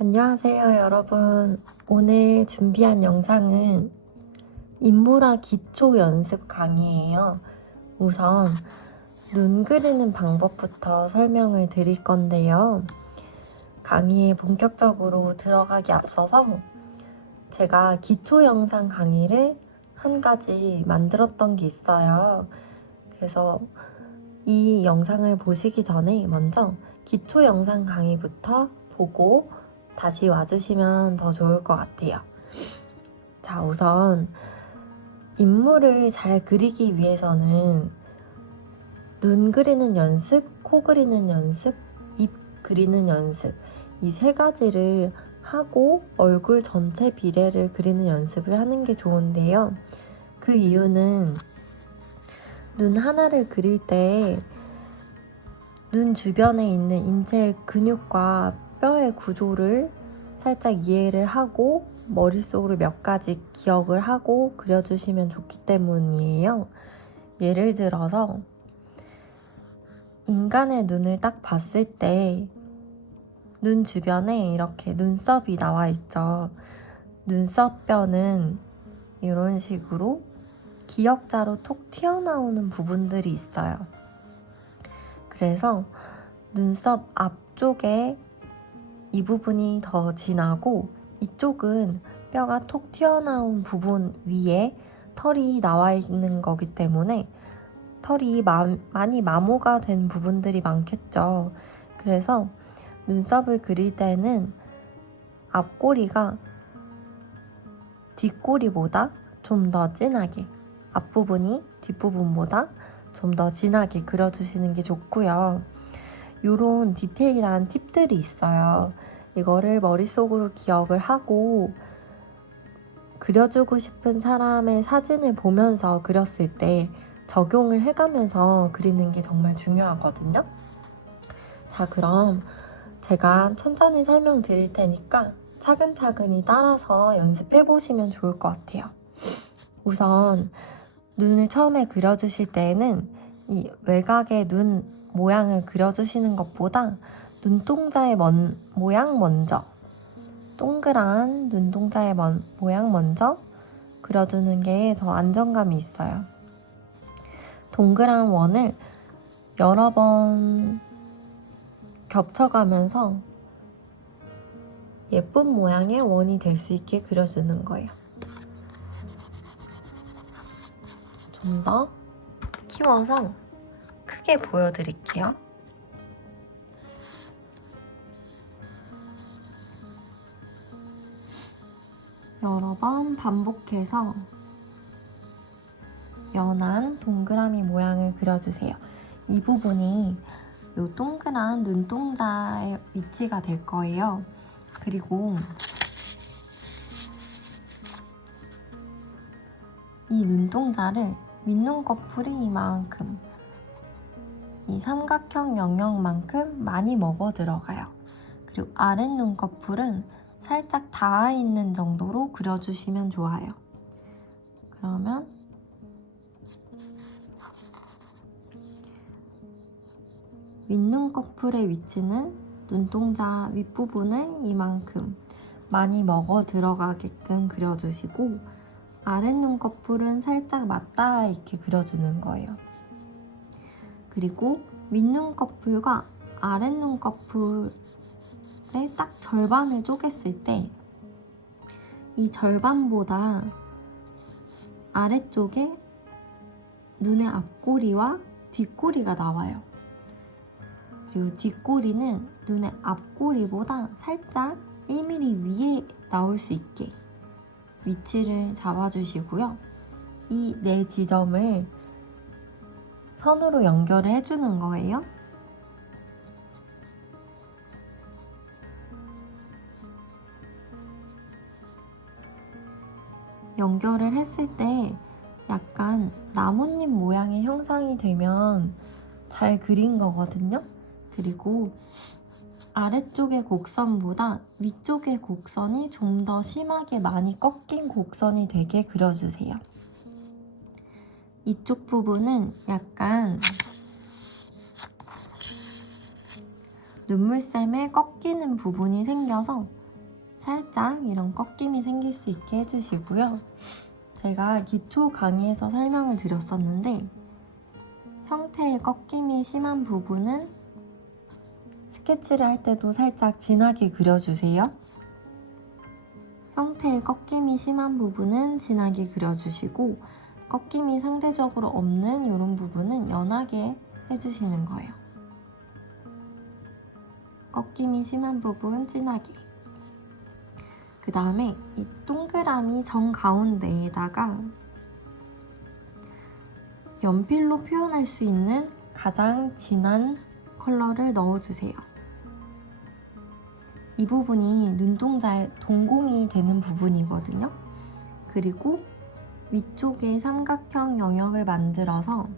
안녕하세요, 여러분. 오늘 준비한 영상은 인물화 기초 연습 강의예요. 우선 눈 그리는 방법부터 설명을 드릴 건데요. 강의에 본격적으로 들어가기 앞서서 제가 기초 영상 강의를 한 가지 만들었던 게 있어요. 그래서 이 영상을 보시기 전에 먼저 기초 영상 강의부터 보고 다시 와주시면 더 좋을 것 같아요. 자, 우선 인물을 잘 그리기 위해서는 눈 그리는 연습, 코 그리는 연습, 입 그리는 연습, 이 세 가지를 하고 얼굴 전체 비례를 그리는 연습을 하는 게 좋은데요. 그 이유는 눈 하나를 그릴 때 눈 주변에 있는 인체 근육과 뼈의 구조를 살짝 이해를 하고 머릿속으로 몇 가지 기억을 하고 그려주시면 좋기 때문이에요. 예를 들어서 인간의 눈을 딱 봤을 때 눈 주변에 이렇게 눈썹이 나와 있죠. 눈썹뼈는 이런 식으로 기역자로 톡 튀어나오는 부분들이 있어요. 그래서 눈썹 앞쪽에 이 부분이 더 진하고 이쪽은 뼈가 톡 튀어나온 부분 위에 털이 나와 있는 거기 때문에 털이 많이 마모가 된 부분들이 많겠죠. 그래서 눈썹을 그릴 때는 앞꼬리가 뒷꼬리보다 좀 더 진하게, 앞부분이 뒷부분보다 좀 더 진하게 그려주시는 게 좋고요. 요런 디테일한 팁들이 있어요. 이거를 머릿속으로 기억을 하고 그려주고 싶은 사람의 사진을 보면서 그렸을 때 적용을 해가면서 그리는 게 정말 중요하거든요. 자, 그럼 제가 천천히 설명드릴 테니까 차근차근히 따라서 연습해 보시면 좋을 것 같아요. 우선 눈을 처음에 그려주실 때에는 이 외곽의 눈 모양을 그려주시는 것보다 눈동자의 모양 먼저, 동그란 눈동자의 모양 먼저 그려주는 게 더 안정감이 있어요. 동그란 원을 여러 번 겹쳐가면서 예쁜 모양의 원이 될 수 있게 그려주는 거예요. 좀 더 키워서 크게 보여드릴게요. 여러 번 반복해서 연한 동그라미 모양을 그려주세요. 이 부분이 이 동그란 눈동자의 위치가 될 거예요. 그리고 이 눈동자를 윗눈꺼풀이 이만큼, 이 삼각형 영역만큼 많이 먹어 들어가요. 그리고 아랫눈꺼풀은 살짝 닿아 있는 정도로 그려주시면 좋아요. 그러면 윗눈꺼풀의 위치는 눈동자 윗부분을 이만큼 많이 먹어 들어가게끔 그려주시고 아랫눈꺼풀은 살짝 맞닿아 있게 그려주는 거예요. 그리고 윗눈꺼풀과 아랫눈꺼풀의 딱 절반을 쪼갰을 때 이 절반보다 아래쪽에 눈의 앞꼬리와 뒷꼬리가 나와요. 그리고 뒷꼬리는 눈의 앞꼬리보다 살짝 1mm 위에 나올 수 있게 위치를 잡아주시고요. 이 네 지점을 선으로 연결을 해주는 거예요. 연결을 했을 때 약간 나뭇잎 모양의 형상이 되면 잘 그린 거거든요. 그리고 아래쪽의 곡선보다 위쪽의 곡선이 좀 더 심하게 많이 꺾인 곡선이 되게 그려주세요. 이쪽 부분은 약간 눈물샘에 꺾이는 부분이 생겨서 살짝 이런 꺾임이 생길 수 있게 해주시고요. 제가 기초 강의에서 설명을 드렸었는데 형태의 꺾임이 심한 부분은 스케치를 할 때도 살짝 진하게 그려주세요. 형태의 꺾임이 심한 부분은 진하게 그려주시고 꺾임이 상대적으로 없는 이런 부분은 연하게 해주시는 거예요. 꺾임이 심한 부분 진하게. 그 다음에 이 동그라미 정가운데에다가 연필로 표현할 수 있는 가장 진한 컬러를 넣어주세요. 이 부분이 눈동자의 동공이 되는 부분이거든요. 그리고 위쪽에 삼각형 영역을 만들어서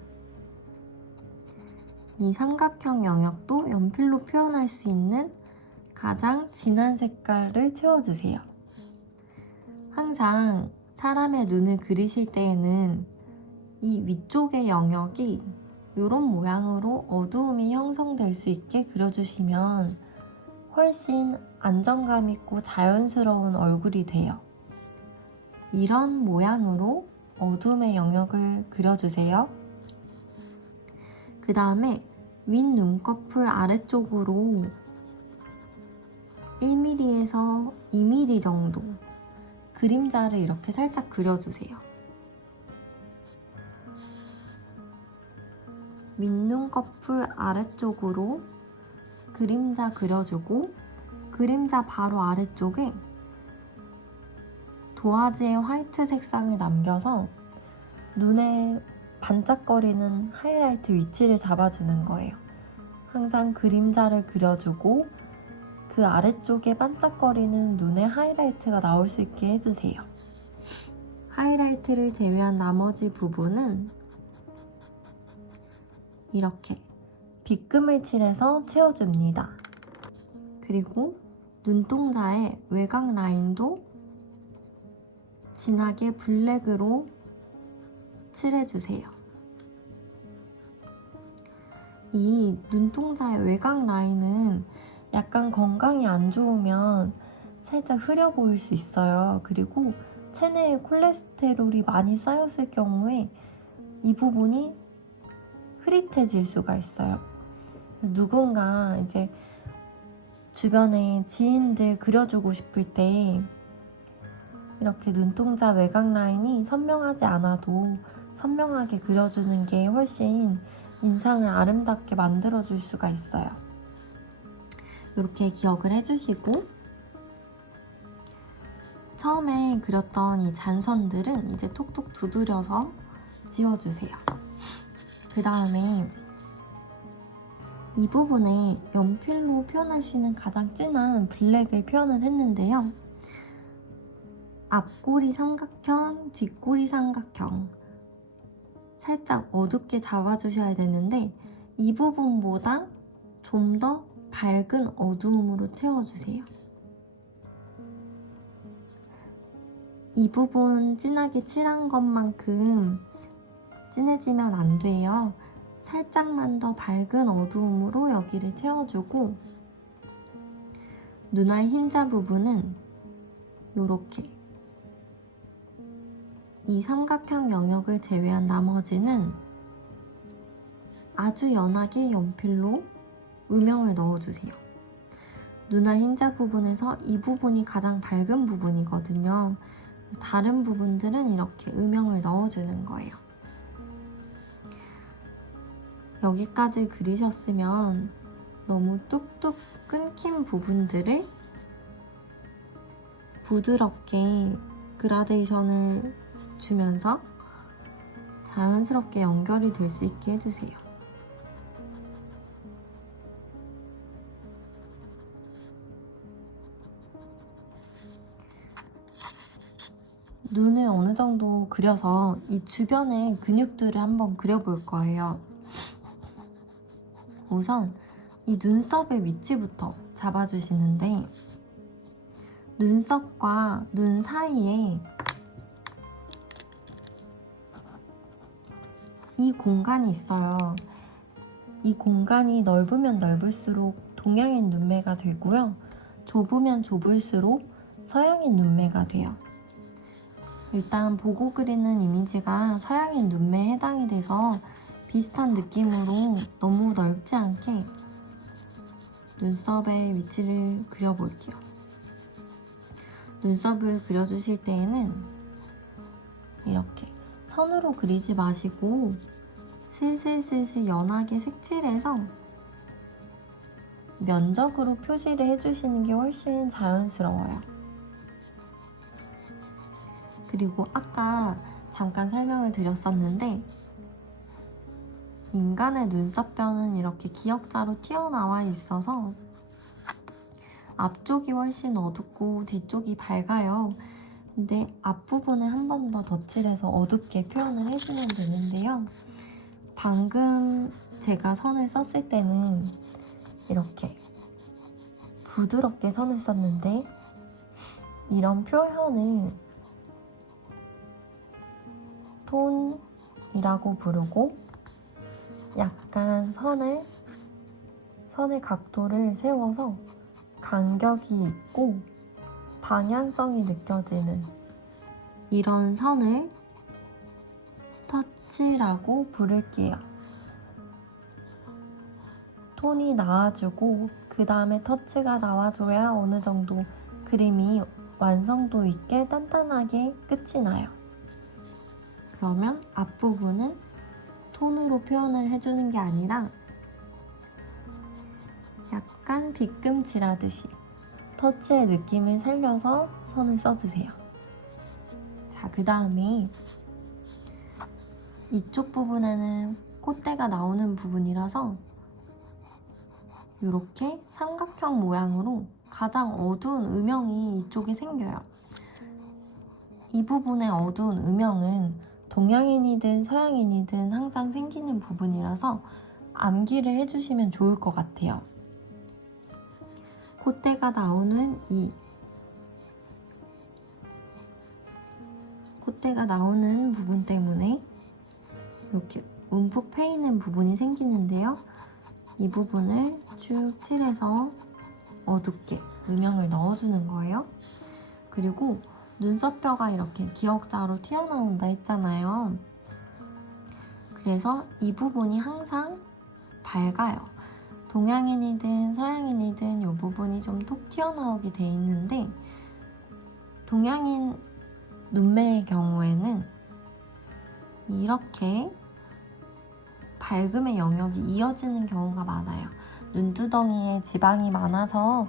이 삼각형 영역도 연필로 표현할 수 있는 가장 진한 색깔을 채워주세요. 항상 사람의 눈을 그리실 때에는 이 위쪽의 영역이 이런 모양으로 어두움이 형성될 수 있게 그려주시면 훨씬 안정감 있고 자연스러운 얼굴이 돼요. 이런 모양으로 어둠의 영역을 그려주세요. 그 다음에 윗 눈꺼풀 아래쪽으로 1mm에서 2mm 정도 그림자를 이렇게 살짝 그려주세요. 윗눈꺼풀 아래쪽으로 그림자 그려주고 그림자 바로 아래쪽에 도화지의 화이트 색상을 남겨서 눈에 반짝거리는 하이라이트 위치를 잡아주는 거예요. 항상 그림자를 그려주고 그 아래쪽에 반짝거리는 눈의 하이라이트가 나올 수 있게 해주세요. 하이라이트를 제외한 나머지 부분은 이렇게 빗금을 칠해서 채워줍니다. 그리고 눈동자의 외곽 라인도 진하게 블랙으로 칠해주세요. 이 눈동자의 외곽 라인은 약간 건강이 안 좋으면 살짝 흐려 보일 수 있어요. 그리고 체내에 콜레스테롤이 많이 쌓였을 경우에 이 부분이 흐릿해질 수가 있어요. 누군가 이제 주변에 지인들 그려주고 싶을 때 이렇게 눈동자 외곽 라인이 선명하지 않아도 선명하게 그려주는 게 훨씬 인상을 아름답게 만들어줄 수가 있어요. 이렇게 기억을 해주시고 처음에 그렸던 이 잔선들은 이제 톡톡 두드려서 지워주세요. 그 다음에 이 부분에 연필로 표현할 수 있는 가장 진한 블랙을 표현을 했는데요. 앞꼬리 삼각형, 뒷꼬리 삼각형 살짝 어둡게 잡아주셔야 되는데 이 부분보다 좀 더 밝은 어두움으로 채워주세요. 이 부분 진하게 칠한 것만큼 진해지면 안 돼요. 살짝만 더 밝은 어두움으로 여기를 채워주고 눈알 흰자 부분은 이렇게 이 삼각형 영역을 제외한 나머지는 아주 연하게 연필로 음영을 넣어주세요. 눈알 흰자 부분에서 이 부분이 가장 밝은 부분이거든요. 다른 부분들은 이렇게 음영을 넣어주는 거예요. 여기까지 그리셨으면 너무 뚝뚝 끊긴 부분들을 부드럽게 그라데이션을 주면서 자연스럽게 연결이 될 수 있게 해주세요. 눈을 어느 정도 그려서 이 주변의 근육들을 한번 그려볼 거예요. 우선 이 눈썹의 위치부터 잡아주시는데 눈썹과 눈 사이에 이 공간이 있어요. 이 공간이 넓으면 넓을수록 동양인 눈매가 되고요. 좁으면 좁을수록 서양인 눈매가 돼요. 일단 보고 그리는 이미지가 서양인 눈매에 해당이 돼서 비슷한 느낌으로 너무 넓지 않게 눈썹의 위치를 그려볼게요. 눈썹을 그려주실 때에는 이렇게 선으로 그리지 마시고 슬슬슬슬 연하게 색칠해서 면적으로 표시를 해주시는 게 훨씬 자연스러워요. 그리고 아까 잠깐 설명을 드렸었는데 인간의 눈썹뼈는 이렇게 기역자로 튀어나와 있어서 앞쪽이 훨씬 어둡고 뒤쪽이 밝아요. 근데 앞부분에 한 번 더 덧칠해서 어둡게 표현을 해주면 되는데요. 방금 제가 선을 썼을 때는 이렇게 부드럽게 선을 썼는데 이런 표현을 톤이라고 부르고 약간 선의 각도를 세워서 간격이 있고 방향성이 느껴지는 이런 선을 터치라고 부를게요. 톤이 나와주고 그 다음에 터치가 나와줘야 어느 정도 그림이 완성도 있게 단단하게 끝이 나요. 그러면 앞부분은 톤으로 표현을 해주는 게 아니라 약간 빗금칠하듯이 터치의 느낌을 살려서 선을 써주세요. 자, 그 다음에 이쪽 부분에는 콧대가 나오는 부분이라서 이렇게 삼각형 모양으로 가장 어두운 음영이 이쪽에 생겨요. 이 부분의 어두운 음영은 동양인이든 서양인이든 항상 생기는 부분이라서 암기를 해주시면 좋을 것 같아요. 콧대가 나오는 콧대가 나오는 부분 때문에 이렇게 움푹 패이는 부분이 생기는데요. 이 부분을 쭉 칠해서 어둡게 음영을 넣어주는 거예요. 그리고 눈썹뼈가 이렇게 기역자로 튀어나온다 했잖아요. 그래서 이 부분이 항상 밝아요. 동양인이든 서양인이든 이 부분이 좀 톡 튀어나오게 돼 있는데 동양인 눈매의 경우에는 이렇게 밝음의 영역이 이어지는 경우가 많아요. 눈두덩이에 지방이 많아서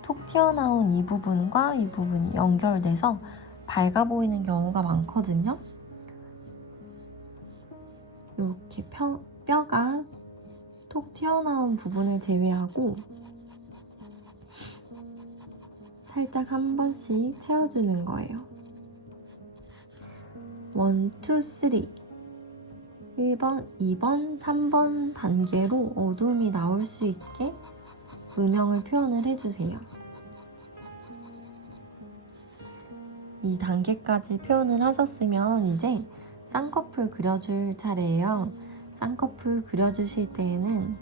톡 튀어나온 이 부분과 이 부분이 연결돼서 밝아 보이는 경우가 많거든요. 이렇게 뼈가 톡 튀어나온 부분을 제외하고 살짝 한 번씩 채워주는 거예요. 1, 2, 3 1번, 2번, 3번 단계로 어두움이 나올 수 있게 음영을 표현을 해주세요. 이 단계까지 표현을 하셨으면 이제 쌍꺼풀 그려줄 차례예요. 쌍꺼풀 그려주실 때에는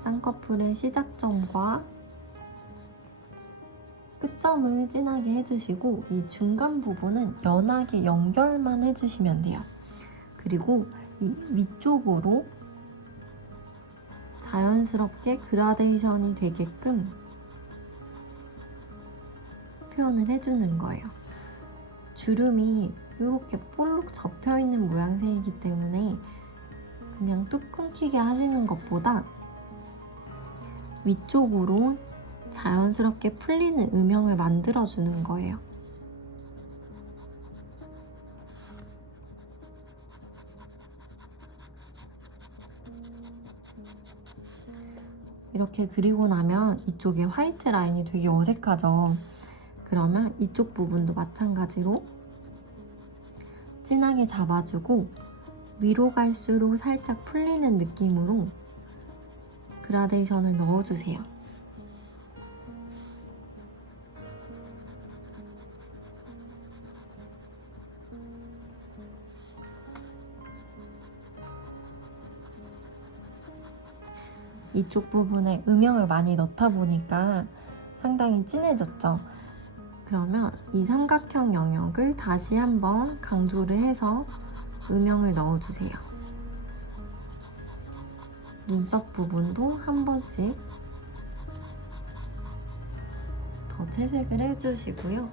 쌍꺼풀의 시작점과 끝점을 진하게 해주시고 이 중간 부분은 연하게 연결만 해주시면 돼요. 그리고 이 위쪽으로 자연스럽게 그라데이션이 되게끔 표현을 해주는 거예요. 주름이 이렇게 볼록 접혀있는 모양새이기 때문에 그냥 뚝 끊기게 하시는 것보다 위쪽으로 자연스럽게 풀리는 음영을 만들어주는 거예요. 이렇게 그리고 나면 이쪽에 화이트 라인이 되게 어색하죠. 그러면 이쪽 부분도 마찬가지로 진하게 잡아주고 위로 갈수록 살짝 풀리는 느낌으로 그라데이션을 넣어주세요. 이쪽 부분에 음영을 많이 넣다 보니까 상당히 진해졌죠. 그러면 이 삼각형 영역을 다시 한번 강조를 해서 음영을 넣어주세요. 눈썹 부분도 한 번씩 더 채색을 해주시고요.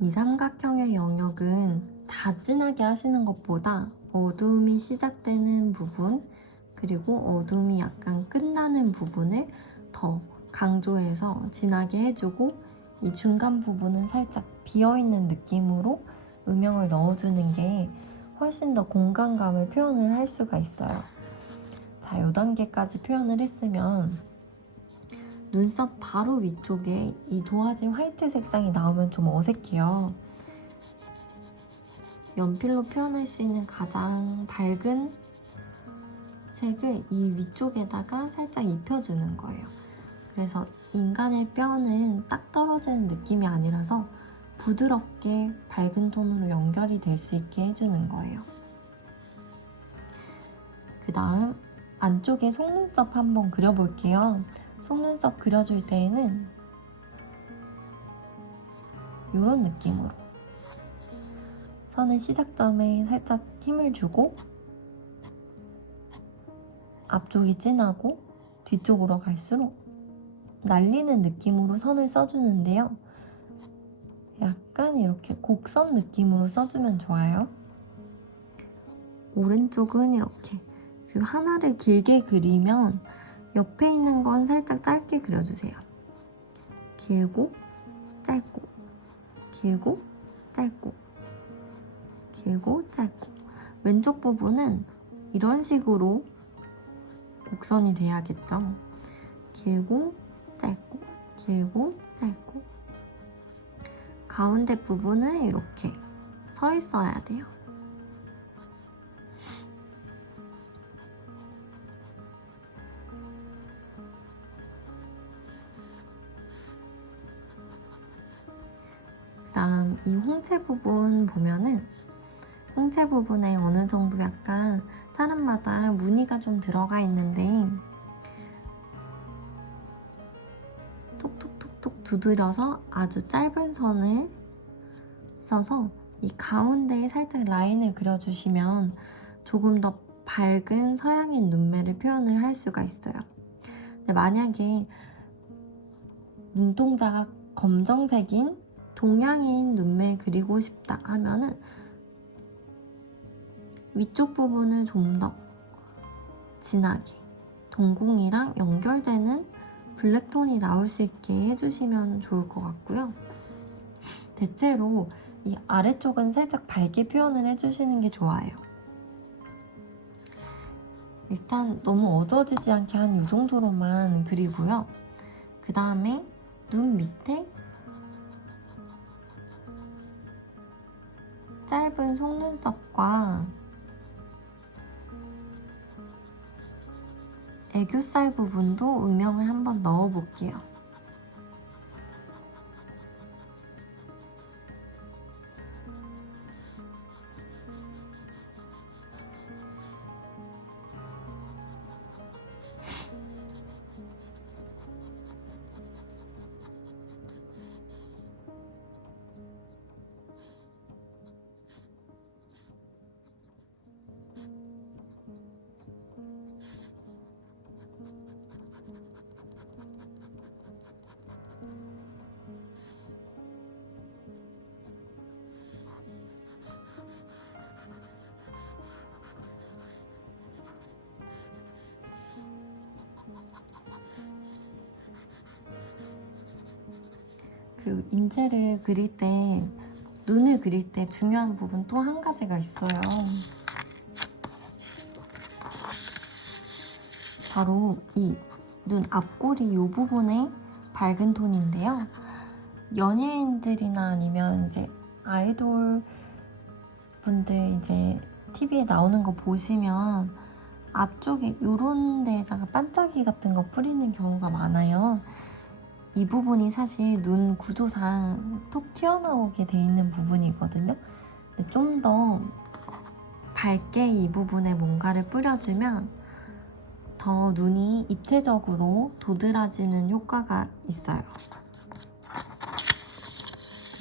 이 삼각형의 영역은 다 진하게 하시는 것보다 어두움이 시작되는 부분 그리고 어두움이 약간 끝나는 부분을 더 강조해서 진하게 해주고 이 중간 부분은 살짝 비어있는 느낌으로 음영을 넣어주는 게 훨씬 더 공간감을 표현을 할 수가 있어요. 자, 이 단계까지 표현을 했으면 눈썹 바로 위쪽에 이 도화지 화이트 색상이 나오면 좀 어색해요. 연필로 표현할 수 있는 가장 밝은 색을 이 위쪽에다가 살짝 입혀주는 거예요. 그래서 인간의 뼈는 딱 떨어지는 느낌이 아니라서 부드럽게 밝은 톤으로 연결이 될 수 있게 해주는 거예요. 그 다음 안쪽에 속눈썹 한번 그려볼게요. 속눈썹 그려줄 때에는 이런 느낌으로 선의 시작점에 살짝 힘을 주고 앞쪽이 진하고 뒤쪽으로 갈수록 날리는 느낌으로 선을 써주는데요. 약간 이렇게 곡선 느낌으로 써주면 좋아요. 오른쪽은 이렇게 그리고 하나를 길게 그리면 옆에 있는 건 살짝 짧게 그려주세요. 길고 짧고 길고 짧고 길고 짧고 왼쪽 부분은 이런 식으로 곡선이 돼야겠죠. 길고 짧고 길고 짧고 가운데 부분은 이렇게 서 있어야 돼요. 그다음 이 홍채 부분 보면은 홍채 부분에 어느 정도 약간 사람마다 무늬가 좀 들어가 있는데 톡톡톡톡 두드려서 아주 짧은 선을 써서 이 가운데에 살짝 라인을 그려주시면 조금 더 밝은 서양인 눈매를 표현을 할 수가 있어요. 근데 만약에 눈동자가 검정색인 동양인 눈매 그리고 싶다 하면은 위쪽 부분을 좀 더 진하게 동공이랑 연결되는 블랙톤이 나올 수 있게 해주시면 좋을 것 같고요. 대체로 이 아래쪽은 살짝 밝게 표현을 해주시는 게 좋아요. 일단 너무 어두워지지 않게 한 이 정도로만 그리고요. 그 다음에 눈 밑에 짧은 속눈썹과 애교살 부분도 음영을 한번 넣어볼게요. 그리고 인체를 그릴 때, 눈을 그릴 때 중요한 부분 또 한 가지가 있어요. 바로 이 눈 앞꼬리 이 부분의 밝은 톤인데요. 연예인들이나 아니면 이제 아이돌 분들 이제 TV에 나오는 거 보시면 앞쪽에 요런 데에다가 반짝이 같은 거 뿌리는 경우가 많아요. 이 부분이 사실 눈 구조상 톡 튀어나오게 돼 있는 부분이거든요. 근데 좀 더 밝게 이 부분에 뭔가를 뿌려주면 더 눈이 입체적으로 도드라지는 효과가 있어요.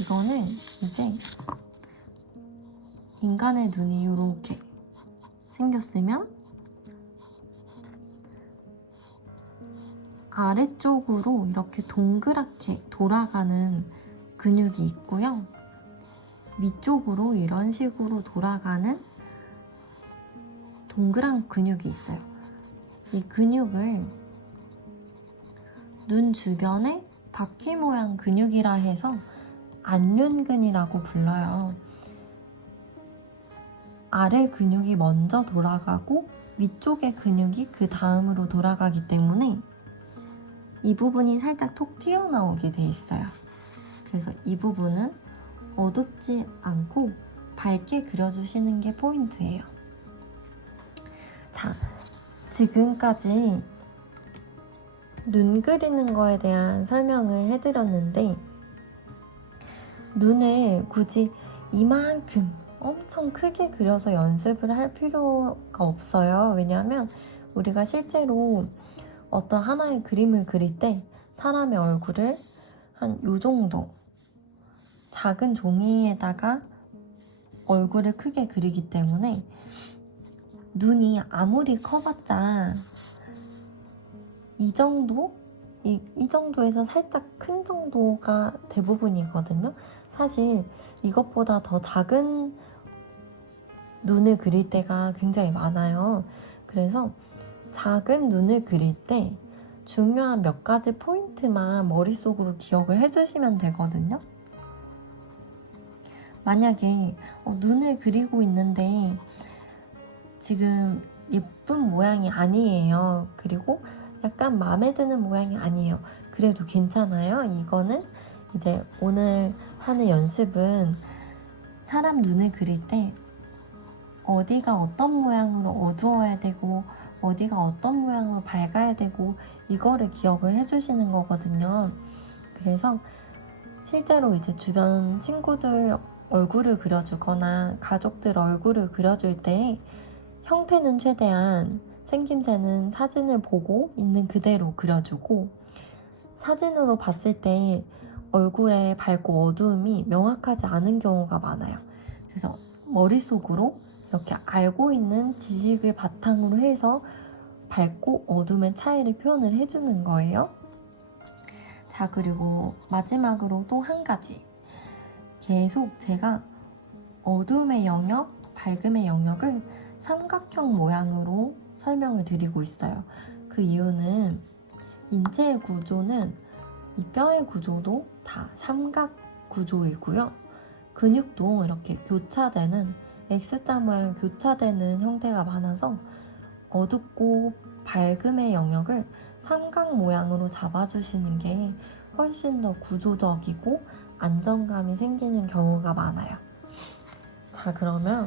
이거는 이제 인간의 눈이 이렇게 생겼으면 아래쪽으로 이렇게 동그랗게 돌아가는 근육이 있고요. 위쪽으로 이런 식으로 돌아가는 동그란 근육이 있어요. 이 근육을 눈 주변에 바퀴 모양 근육이라 해서 안륜근이라고 불러요. 아래 근육이 먼저 돌아가고 위쪽의 근육이 그 다음으로 돌아가기 때문에 이 부분이 살짝 톡 튀어나오게 돼 있어요. 그래서 이 부분은 어둡지 않고 밝게 그려주시는 게 포인트예요. 자, 지금까지 눈 그리는 거에 대한 설명을 해드렸는데 눈에 굳이 이만큼 엄청 크게 그려서 연습을 할 필요가 없어요. 왜냐하면 우리가 실제로 어떤 하나의 그림을 그릴 때 사람의 얼굴을 한 요 정도 작은 종이에다가 얼굴을 크게 그리기 때문에 눈이 아무리 커봤자 이 정도에서 살짝 큰 정도가 대부분이거든요. 사실 이것보다 더 작은 눈을 그릴 때가 굉장히 많아요. 그래서 작은 눈을 그릴 때 중요한 몇 가지 포인트만 머릿속으로 기억을 해주시면 되거든요. 만약에 눈을 그리고 있는데 지금 예쁜 모양이 아니에요. 그리고 약간 마음에 드는 모양이 아니에요. 그래도 괜찮아요. 이거는 이제 오늘 하는 연습은 사람 눈을 그릴 때 어디가 어떤 모양으로 어두워야 되고 어디가 어떤 모양으로 밝아야 되고 이거를 기억을 해주시는 거거든요. 그래서 실제로 이제 주변 친구들 얼굴을 그려주거나 가족들 얼굴을 그려줄 때 형태는 최대한 생김새는 사진을 보고 있는 그대로 그려주고 사진으로 봤을 때 얼굴의 밝고 어두움이 명확하지 않은 경우가 많아요. 그래서 머릿속으로 이렇게 알고 있는 지식을 바탕으로 해서 밝고 어둠의 차이를 표현을 해주는 거예요. 자, 그리고 마지막으로 또 한 가지. 계속 제가 어둠의 영역, 밝음의 영역을 삼각형 모양으로 설명을 드리고 있어요. 그 이유는 인체의 구조는 이 뼈의 구조도 다 삼각 구조이고요. 근육도 이렇게 교차되는 X자 모양 교차되는 형태가 많아서 어둡고 밝음의 영역을 삼각 모양으로 잡아주시는 게 훨씬 더 구조적이고 안정감이 생기는 경우가 많아요. 자, 그러면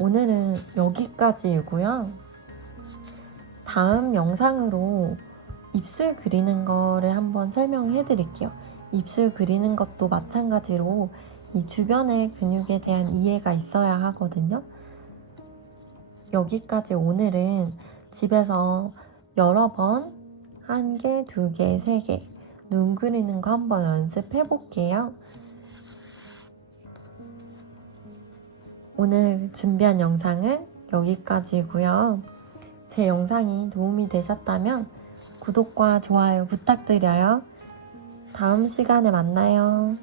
오늘은 여기까지이고요. 다음 영상으로 입술 그리는 거를 한번 설명해 드릴게요. 입술 그리는 것도 마찬가지로 이 주변의 근육에 대한 이해가 있어야 하거든요. 여기까지 오늘은 집에서 여러 번, 1개, 2개, 3개 눈 그리는 거 한번 연습해 볼게요. 오늘 준비한 영상은 여기까지고요. 제 영상이 도움이 되셨다면 구독과 좋아요 부탁드려요. 다음 시간에 만나요.